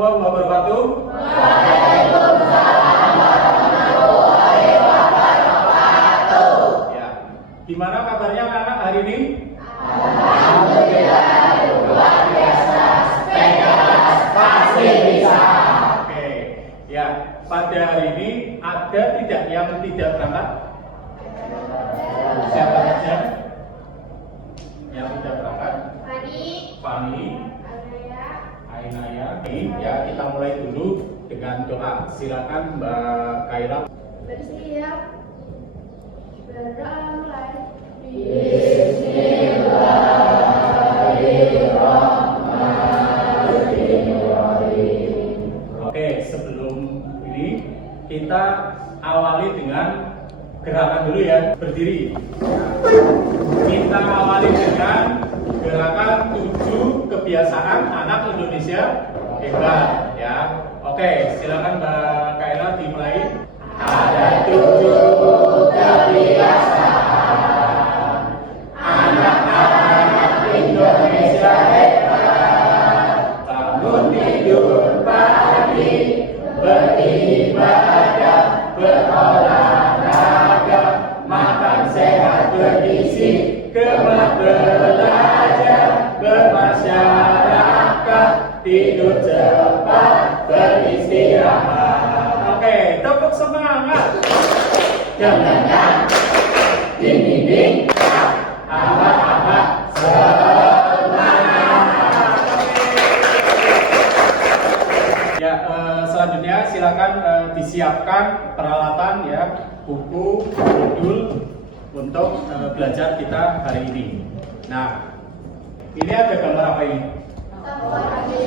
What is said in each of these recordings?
warahmatullahi wabarakatuh. Ya, gimana kabarnya anak-anak hari ini? Alhamdulillah, luar biasa, spesialis pasti bisa. Oke, ya pada hari ini ada tidak yang tidak berangkat? Siapa saja yang tidak berangkat? Fani, Ainaya. Ya, kita mulai dulu dengan doa. Silakan Mbak Kaila. Bersiap. Berdoa mulai. Oke, sebelum ini kita awali dengan gerakan dulu ya, berdiri. Kita awali dengan gerakan 7 kebiasaan anak Indonesia hebat ya. Oke, silakan Mbak Kaila dimulai. Ada 7 kebiasaan anak-anak Indonesia hebat. Bangun tidur pagi, beribadah, berolahraga, makan sehat bergizi, gemar belajar, bermasyarakat, tidur cepat, beristirahat. Oke, tepuk semangat. Jangan dibimbing abah-abah semangat. Ya, selanjutnya silakan disiapkan peralatan ya, buku, modul untuk belajar kita hari ini. Nah, ini ada gambar apa ini?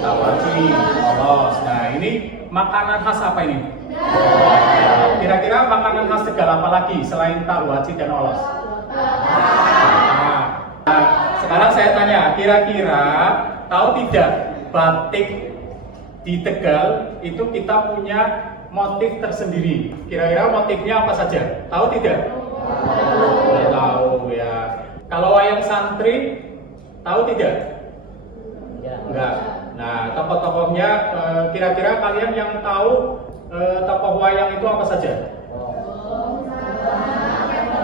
Tawaci, polos. Nah, ini makanan khas apa ini? Kira-kira makanan khas Tegal apa lagi selain tawaci dan olos? Nah, sekarang saya tanya, kira-kira tahu tidak batik di Tegal itu kita punya motif tersendiri. Kira-kira motifnya apa saja? Tahu tidak? Tahu ya. Kalau wayang santri, tahu tidak? Enggak. Nah, tokoh-tokohnya kira-kira kalian yang tahu tokoh wayang itu apa saja?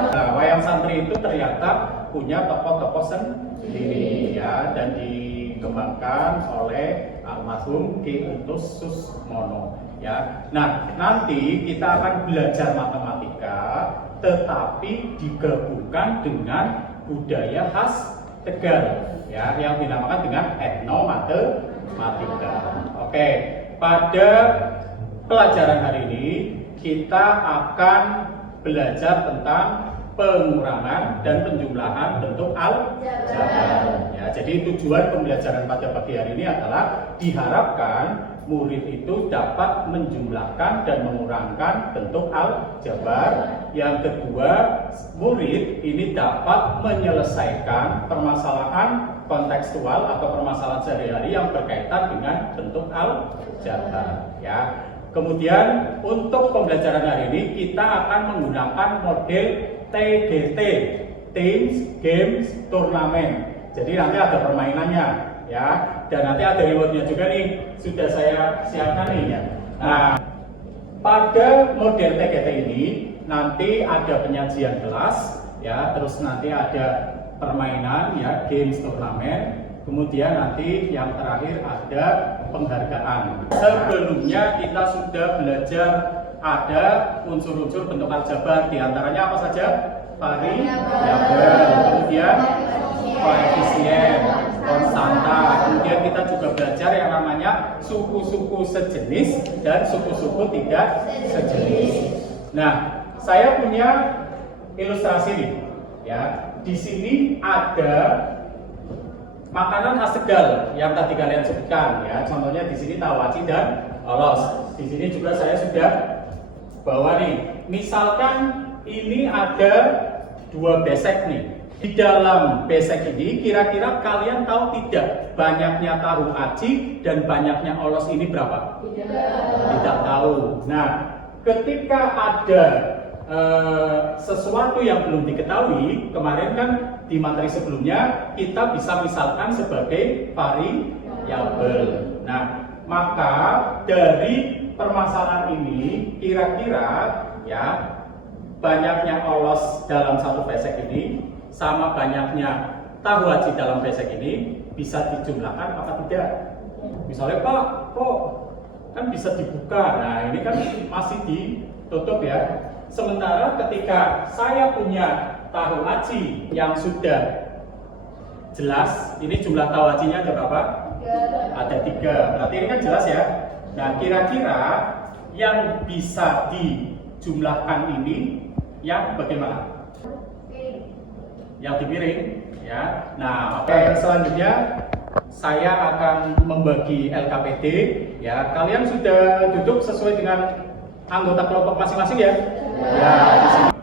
Nah, wayang santri itu ternyata punya tokoh-tokoh sendiri ya, dan dikembangkan oleh almarhum Ki Entus Susmono ya. Nah, nanti kita akan belajar matematika tetapi digabungkan dengan budaya khas Tegal ya, yang dinamakan dengan etnomatematika. Oke, pada pelajaran hari ini kita akan belajar tentang pengurangan dan penjumlahan bentuk aljabar. Ya, jadi tujuan pembelajaran pada pagi hari ini adalah diharapkan murid itu dapat menjumlahkan dan mengurangkan bentuk aljabar. Yang kedua, murid ini dapat menyelesaikan permasalahan kontekstual atau permasalahan sehari-hari yang berkaitan dengan bentuk aljabar. Ya. Kemudian untuk pembelajaran hari ini kita akan menggunakan model TGT, Teams, Games, Turnamen. Jadi nanti ada permainannya ya, dan nanti ada rewardnya juga nih, sudah saya siapkan nih ya. Nah, pada model TGT ini nanti ada penyajian kelas ya, terus nanti ada permainan ya, games, turnamen. Kemudian nanti yang terakhir ada penghargaan. Sebelumnya kita sudah belajar ada unsur-unsur bentuk aljabar, diantaranya apa saja? Variabel, kemudian koefisien, konstanta. Kemudian kita juga belajar yang namanya suku-suku sejenis dan suku-suku tidak sejenis. Nah, saya punya ilustrasi nih, ya. Di sini ada makanan khas Tegal yang tadi kalian sebutkan, ya. Contohnya di sini tawaci dan olos. Di sini juga saya sudah bawa nih. Misalkan ini ada 2 besek nih. Di dalam besek ini kira-kira kalian tahu tidak banyaknya tahu aci dan banyaknya olos ini berapa? Tidak tahu. Nah, ketika ada sesuatu yang belum diketahui, kemarin kan di materi sebelumnya kita bisa misalkan sebagai variabel. Nah, Maka dari permasalahan ini kira-kira ya banyaknya olos dalam satu pesek ini sama banyaknya tahu aci dalam pesek ini bisa dijumlahkan apa tidak? Misalnya Pak, kok kan bisa dibuka. Nah ini kan masih ditutup ya. Sementara ketika saya punya tahu aci yang sudah jelas, ini jumlah tahu acinya ada berapa? Ada 3. Berarti ini kan jelas ya. Nah kira-kira yang bisa dijumlahkan ini yang bagaimana? Yang dipiring ya. Nah oke, selanjutnya saya akan membagi LKPD ya. Kalian sudah duduk sesuai dengan anggota kelompok masing-masing ya? Ya.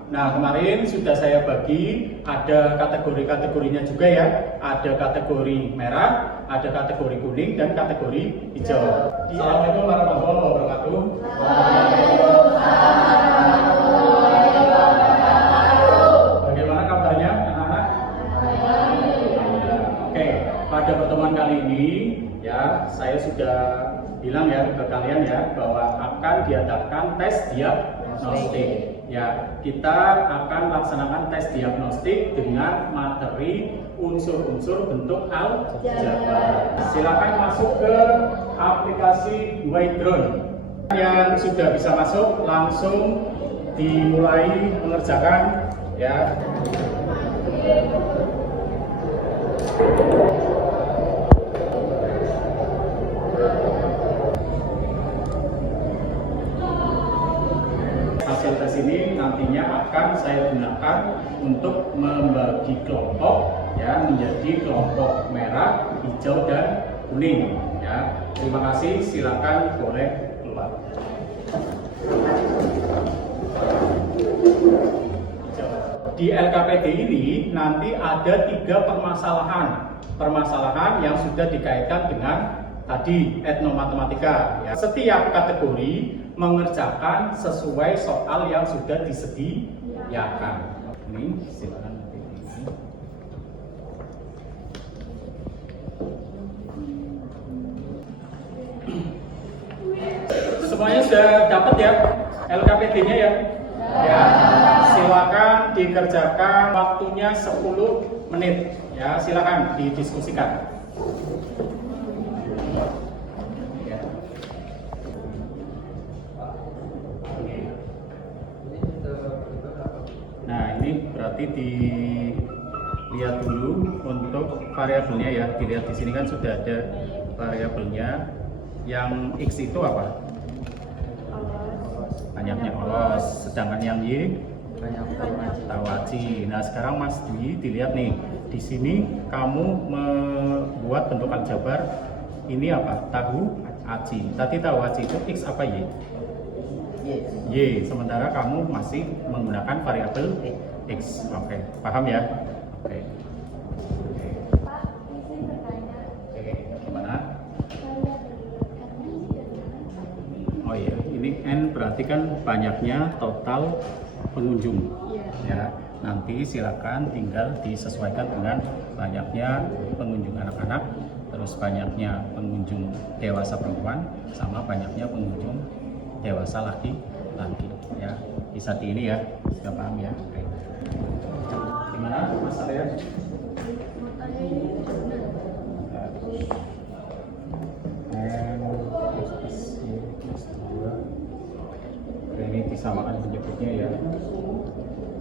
Nah kemarin sudah saya bagi, ada kategori-kategorinya juga ya. Ada kategori merah, ada kategori kuning, dan kategori hijau. Assalamualaikum warahmatullahi wabarakatuh. Bagaimana kabarnya anak-anak? Oke, pada pertemuan kali ini ya saya sudah bilang ya ke kalian ya bahwa akan diadakan tes diagnostik. Ya, kita akan laksanakan tes diagnostik dengan materi unsur-unsur bentuk aljabar. Silakan masuk ke aplikasi Whiteground. Yang sudah bisa masuk langsung dimulai mengerjakan ya. Hasil tes ini nantinya akan saya gunakan untuk membagi kelompok ya menjadi kelompok merah, hijau, dan kuning ya. Terima kasih, silakan boleh keluar. Di LKPD ini nanti ada 3 permasalahan yang sudah dikaitkan dengan tadi etnomatematika ya. Setiap kategori mengerjakan sesuai soal yang sudah disediakan. Ini silakan. Semuanya sudah dapat ya LKPD-nya ya? Ya. Silakan dikerjakan, waktunya 10 menit ya. Silakan didiskusikan. Nah ini berarti dilihat dulu untuk variabelnya ya. Dilihat di sini kan sudah ada variabelnya. Yang x itu apa? Banyaknya olos. Sedangkan yang y tahu aci. Nah sekarang Mas Dwi dilihat nih. Di sini kamu membuat bentuk aljabar. Ini apa? Tahu aci. Tadi tahu aci itu x apa y? Y. Sementara kamu masih menggunakan variabel x. Oke, paham ya? Oke. Gimana? Oh iya, ini n berarti kan banyaknya total pengunjung. Ya, nanti silakan tinggal disesuaikan dengan banyaknya pengunjung anak-anak, terus banyaknya pengunjung dewasa perempuan, sama banyaknya pengunjung dewasa laki-laki ya. Bisa di ini ya, sudah paham ya? Oke. Gimana Mas Arya? Ini disamakan penyebutnya ya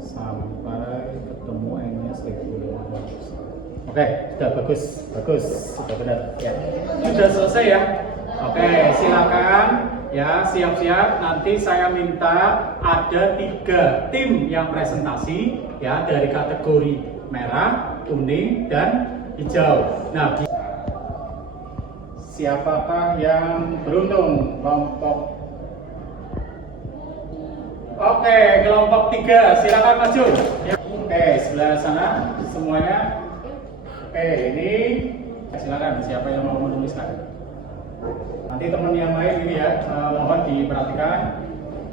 sampai ketemu n-nya 1500. Oke, sudah bagus, sudah benar ya. Sudah selesai ya. Oke, silakan ya, siap-siap. Nanti saya minta ada 3 tim yang presentasi ya dari kategori merah, kuning, dan hijau. Nah, siapakah yang beruntung? Kelompok 3, silakan maju. Ya. Oke, sebelah sana semuanya. Oke, ini silakan siapa yang mau menuliskan. Nanti teman yang lain ini ya, mohon diperhatikan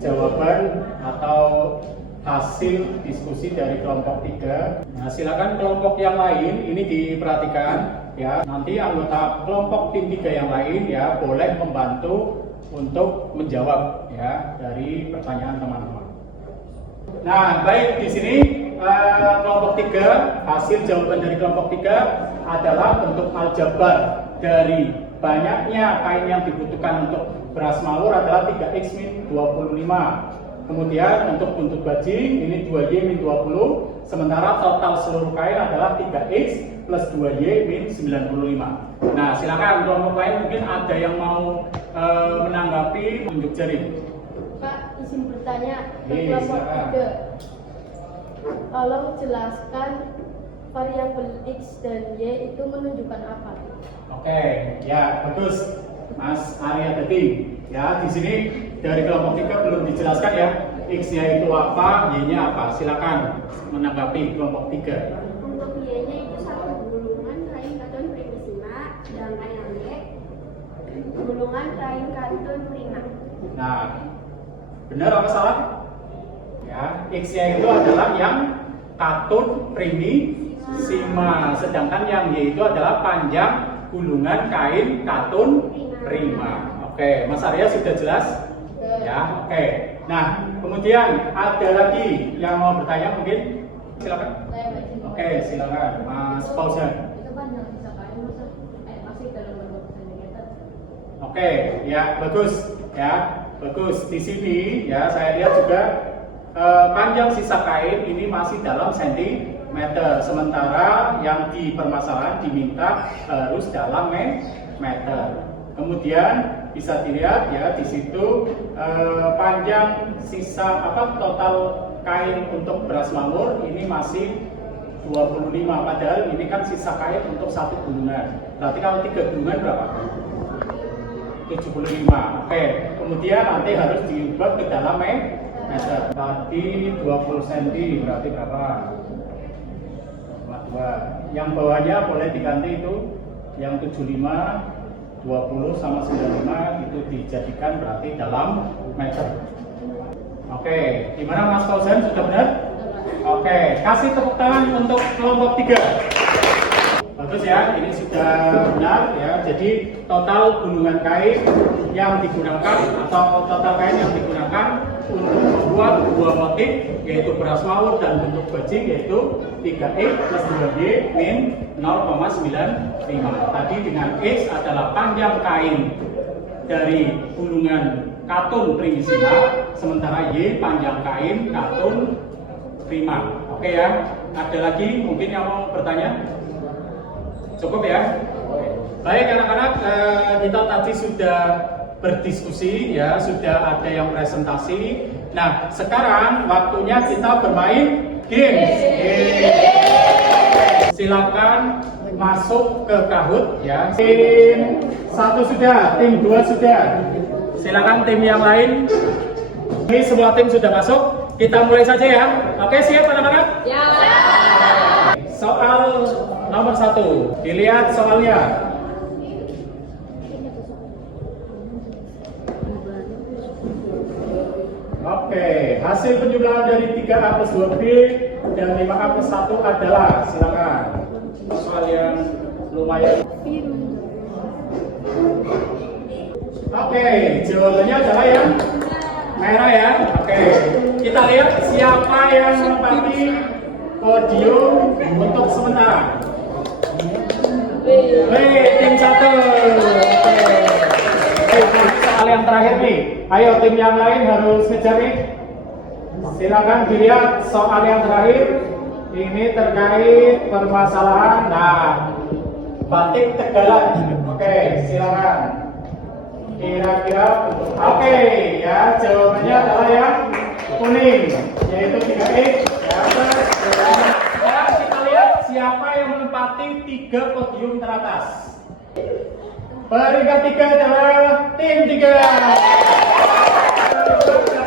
jawaban atau hasil diskusi dari kelompok 3. Nah, silakan kelompok yang lain ini diperhatikan. ya nanti anggota kelompok tim 3 yang lain ya boleh membantu untuk menjawab ya dari pertanyaan teman-teman. Nah, baik, di sini kelompok 3, hasil jawaban dari kelompok 3 adalah bentuk aljabar dari banyaknya kain yang dibutuhkan untuk beras mawur adalah 3x min 25. Kemudian untuk buntut bajing ini 2y min 20, sementara total seluruh kain adalah 3x plus 2y min 95. Nah, silakan kelompok lain mungkin ada yang mau menanggapi, tunjuk jari. Pak, izin bertanya ke Iya, kelompok silakan. 3. Tolong jelaskan variabel X dan Y itu menunjukkan apa? Oke, ya bagus, Mas Arya tadi. Ya, di sini dari kelompok 3 belum dijelaskan ya, X-nya itu apa, Y-nya apa. Silakan menanggapi kelompok 3. Untuk Y-nya itu satu gulungan kain katun primisima, sedangkan yang Y gulungan kain katun prima. Nah, benar apa salah? Ya, X-nya itu adalah yang katun primisima, sedangkan yang Y itu adalah panjang gulungan kain katun prima. Oke, Mas Arya sudah jelas? Ya, oke. Nah, kemudian ada lagi yang mau bertanya mungkin? Silakan. Oke, silakan, Mas Fauzan. Itu kan yang bisa kain masih dalam bentuk sentimeter. Oke, ya bagus, ya bagus. Di sini ya saya lihat juga panjang sisa kain ini masih dalam sentimeter, sementara yang di permasalahan diminta harus dalam meter. Kemudian bisa dilihat ya di situ panjang sisa total kain untuk beras mawur ini masih 25, padahal ini kan sisa kain untuk satu gulungan. Berarti kalau 3 gulungan berapa? 75. Oke, kemudian nanti harus diubah ke dalam meter. Tadi 20 cm berarti berapa? 2. Yang bawahnya boleh diganti itu yang 75, 20 sama 95 itu dijadikan berarti dalam meter. Oke, gimana Mas Fauzan, sudah benar? Oke, kasih tepuk tangan untuk kelompok 3. Bagus ya, ini sudah benar ya. Jadi total gulungan kain yang digunakan atau total kain yang digunakan untuk membuat dua motif yaitu beras mawur dan bentuk bajing yaitu 3x plus 2y min 0,95. Tadi dengan X adalah panjang kain dari gulungan katun primisima, sementara Y panjang kain katun prima. Oke ya, ada lagi mungkin yang mau bertanya? Cukup ya? Baik anak-anak, kita tadi sudah berdiskusi ya, sudah ada yang presentasi. Nah, sekarang waktunya kita bermain games. Silakan masuk ke Kahoot ya. Tim 1 sudah, tim 2 sudah. Silakan tim yang lain. Ini semua tim sudah masuk. Kita mulai saja ya. Oke, siap anak-anak? Ya. Soal nomor 1. Dilihat soalnya. Oke, hasil penjumlahan dari 3A plus 2B dan 5A plus 1 adalah, silakan. Soal yang lumayan. Oke, jawabannya adalah yang merah ya. Oke, kita lihat siapa yang menempati podium untuk sementara. Tim 1. Oke, soal yang terakhir nih. Ayo tim yang lain harus ngejar nih. Silakan dilihat soal yang terakhir. Ini terkait permasalahan. Nah, batik Tegalan. Oke, silakan. Kira-kira oke ya, jawabannya adalah yang kuning, yaitu 3x ya. Sekarang kita lihat siapa yang menempati 3 podium teratas. Peringkat 3 adalah tim 3.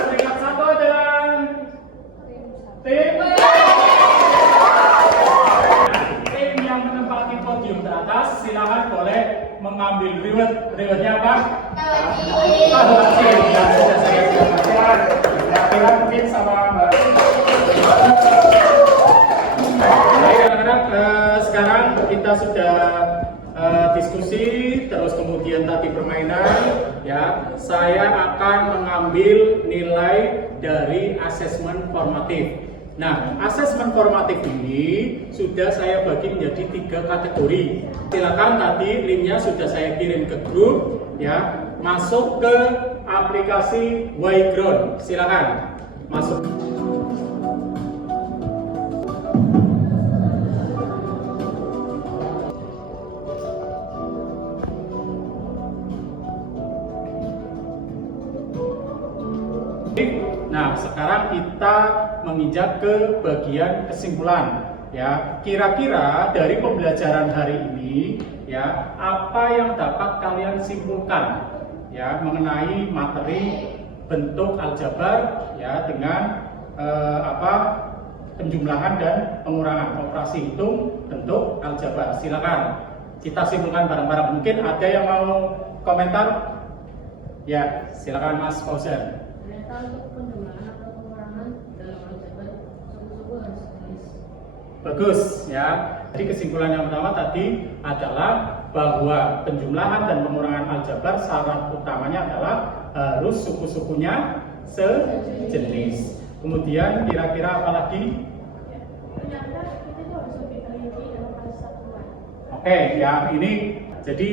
Peringkat 1 adalah tim yang menempati podium teratas. Silakan boleh mengambil reward. Rewardnya apa? Yang sudah saya siapkan. Kira-kira mungkin sama Mbak. Baik anak-anak, sekarang kita sudah diskusi, terus kemudian tadi permainan, ya, saya akan mengambil nilai dari asesmen formatif. Nah, asesmen formatif ini sudah saya bagi menjadi 3 kategori. Silakan, tadi linknya sudah saya kirim ke grup, ya, masuk ke aplikasi Yground. Silakan masuk. Nah, sekarang kita menginjak ke bagian kesimpulan. Ya, kira-kira dari pembelajaran hari ini, ya, apa yang dapat kalian simpulkan, ya, mengenai materi bentuk aljabar, ya, dengan penjumlahan dan pengurangan operasi hitung bentuk aljabar. Silakan kita simpulkan bareng-bareng. Mungkin ada yang mau komentar? Ya, silakan Mas Fauzan. Ternyata untuk penjumlahan atau pengurangan dalam aljabar suku-suku harus tulis. Bagus, ya. Jadi kesimpulan yang pertama tadi adalah bahwa penjumlahan dan pengurangan aljabar syarat utamanya adalah harus suku-sukunya sejenis. Kemudian kira-kira apa lagi? Ternyata kita tuh harus lebih teliti dalam hal satuan. Oke, ya, ini jadi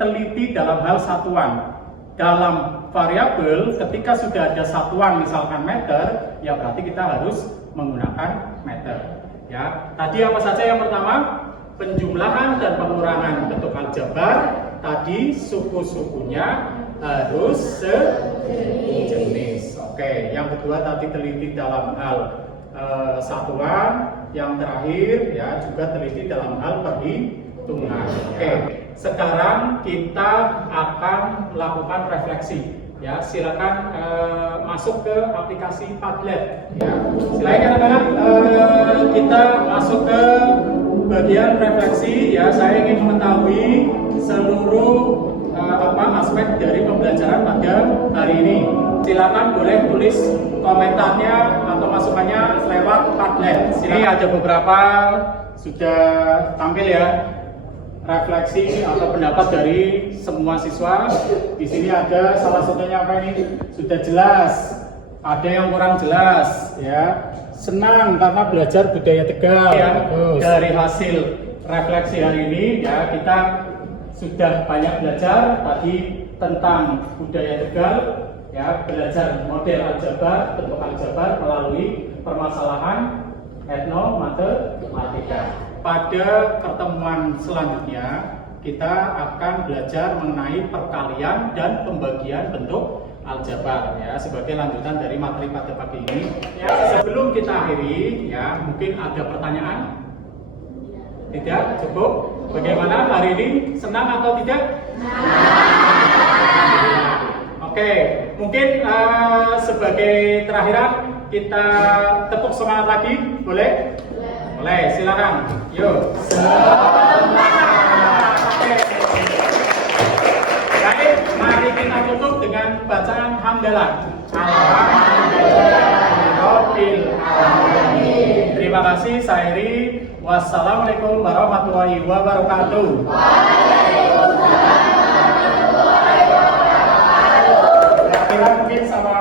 teliti dalam hal satuan. Dalam variabel ketika sudah ada satuan misalkan meter, ya berarti kita harus menggunakan meter. Ya, tadi apa saja yang pertama? Penjumlahan dan pengurangan bentuk aljabar. Tadi suku-sukunya harus sejenis. Oke, yang kedua tadi teliti dalam hal satuan. Yang terakhir, ya, juga teliti dalam hal perhitungan. Oke, sekarang kita akan melakukan refleksi. Ya, silakan masuk ke aplikasi Padlet. Ya, silakan anak-anak, kita masuk ke bagian refleksi. Ya, saya ingin mengetahui seluruh aspek dari pembelajaran pada hari ini. Silakan boleh tulis komentarnya atau masukannya lewat Padlet. Ini ada beberapa sudah tampil, ya, refleksi atau pendapat dari semua siswa. Di sini ada salah satunya apa ini? Sudah jelas. Ada yang kurang jelas, ya. Senang karena belajar budaya Tegal. Ya, dari hasil refleksi hari ini, ya, kita sudah banyak belajar tadi tentang budaya Tegal, ya, belajar model aljabar, bentuk aljabar melalui permasalahan etnomatematika. Pada pertemuan selanjutnya kita akan belajar mengenai perkalian dan pembagian bentuk aljabar, ya, sebagai lanjutan dari materi pada pagi ini. Ya, sebelum kita akhiri, ya, mungkin ada pertanyaan? Tidak? Cukup? Bagaimana hari ini? Senang atau tidak? Oke, mungkin sebagai terakhiran kita tepuk semangat lagi, boleh? Boleh, silakan. Yuk. Semangat. Oke. Baik, mari kita tutup dengan bacaan hamdalah. Alhamdulillahirabbil alamin. Terima kasih, Sairi. Wassalamualaikum warahmatullahi wabarakatuh. Waalaikumsalam warahmatullahi wabarakatuh. Kira-kira mungkin sama